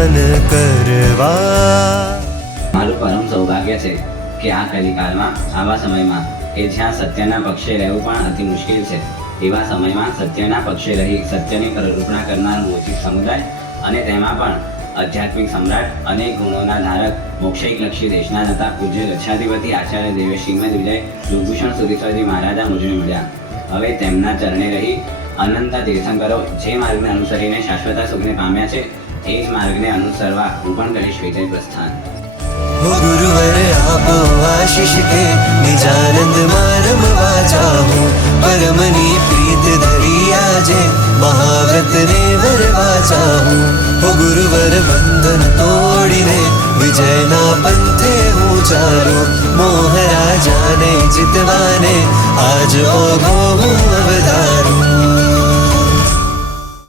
દાન કરવા। મારું પરમ સૌભાગ્ય છે કે આ કલિકાળમાં આવા સમયમાં કે જ્યાં સત્યના પક્ષે રહેવું પણ અતિ મુશ્કેલ છે, એવા સમયમાં સત્યના પક્ષે રહી સત્યની કલ્પના કરનાર મોચિત સમુદાય અને તેમાં પણ આધ્યાત્મિક સમ્રાટ અનેક ગુણોના ધારક મોક્ષૈકલક્ષી દેશના હતા પૂજ્ય લક્ષાધિપતિ આચાર્ય દેવ શ્રીમદ વિજય યોગભૂષણ સુરેશ્વરજી મહારાજા મુજને મળ્યા। હવે તેમના ચરણે રહી અનંત તીર્થંકરો જે માર્ગને અનુસરીને શાશ્વત સુખને પામ્યા છે એ જ માર્ગને અનુસરવા હું પણ કરીશ વિજય પ્રસ્થાન। हो गुरुवर आपो आशीष के निजानंद मारम वाचाहूँ, परमनी प्रीत धरी आजे महाव्रत ने वरवा चाहूँ। हो गुरुवर बंधन तोड़ीने विजयना पंथे हूँ चालू, मोह राजा ने जितवाने आज ओघो हूँ अवतारू।